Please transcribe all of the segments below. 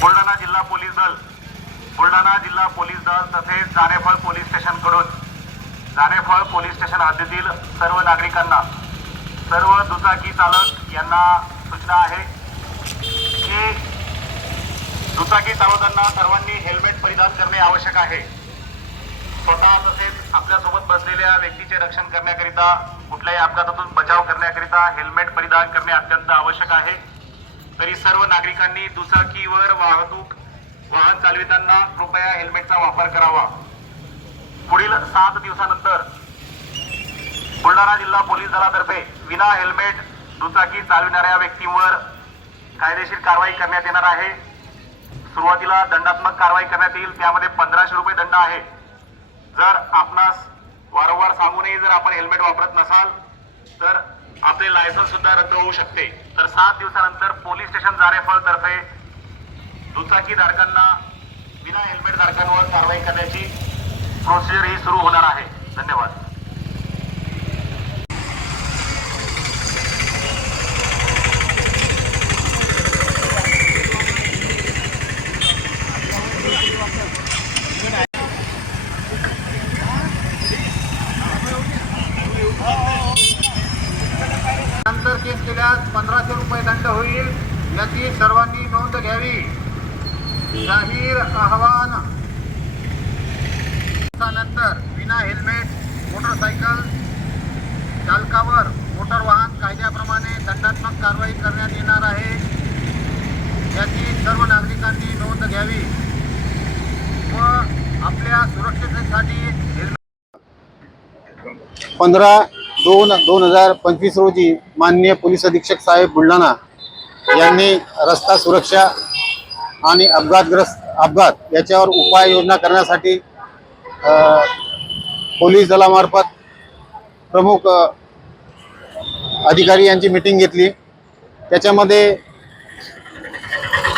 बुलढाणा जिल्हा पोलीस दल तसेच Janephal police स्टेशनकडून Janephal police station हद्दीतील सर्व नागरिकांना, सर्व दुचाकी चालक यांना सूचना आहे की दुचाकी चालवताना सर्वांनी हेल्मेट परिधान करणे आवश्यक आहे। स्वतः तसेच आपल्यासोबत बसलेल्या व्यक्तीचे रक्षण करण्याकरिता, कुठल्याही अपघातातून बचाव करण्याकरिता हेल्मेट परिधान करणे अत्यंत आवश्यक आहे। तरी सर्व नागरिकांनी दुचाकीवर वाहन चालविताना कृपया हेल्मेटचा वापर करावा। पुढील 7 दिवसानंतर बुलढाणा जिल्हा पोलीस दलातर्फे विना हेल्मेट दुचाकी चालविणाऱ्या व्यक्तींवर कायदेशीर कारवाई करण्यात येणार आहे। सुरुवातीला दंडात्मक कारवाई करण्यात येईल, त्यामध्ये 1500 रुपये दंड आहे। जर आपणास वारंवार सांगूनही जर आपण हेल्मेट वापरत नसाल तर आपले लायसन्स सुद्धा रद्द होऊ शकते। तर 7 दिवसानंतर पोलीस स्टेशन जानेफळ तर्फे दुचाकी धारकांना विना हेल्मेट धारकांवर कारवाई करण्याची प्रोसिजर ही सुरू होणार आहे। धन्यवाद। नंतर केस केल्यास 1500 रुपये दंड होईल, याची सर्वांनी नोंद घ्यावी। जाहीर आवाहन, नंतर विना हेल्मेट मोटरसायकल चालकावर मोटर वाहन कायद्याप्रमाणे दंडात्मक कारवाई करण्यात येणार आहे, याची सर्व नागरिकांनी नोंद घ्यावी व आपल्या सुरक्षिततेसाठी हेल्मेट 15/2/2025 रोजी माननीय पोलीस अधीक्षक साहेब बुलढाणा यांनी रस्ता सुरक्षा आणि अपघात याच्यावर उपाययोजना करण्यासाठी पोलीस दलामार्फत प्रमुख अधिकारी यांची मीटिंग घेतली। त्याच्यामध्ये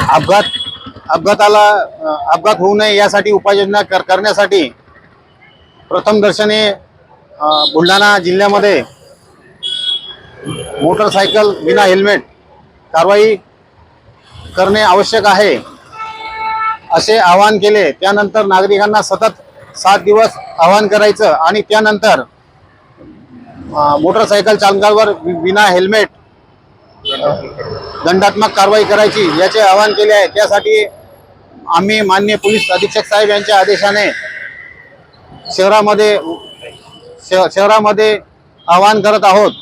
अपघात होऊ नये यासाठी उपाययोजना करण्यासाठी प्रथमदर्शनी बुलढाणा जिल्ह्यामध्ये मोटरसायकल विना हेल्मेट कारवाई करणे आवश्यक आहे असे आवाहन केले। त्यानंतर नागरिकांना सतत 7 दिवस आवाहन करायचं आणि त्यानंतर मोटरसायकल चालकांवर विना हेल्मेट दंडात्मक कारवाई करायची याचे आवाहन केले आहे। त्यासाठी आम्ही माननीय पोलीस अधीक्षक साहेब यांच्या आदेशाने शहरामध्ये आवाहन करत आहोत।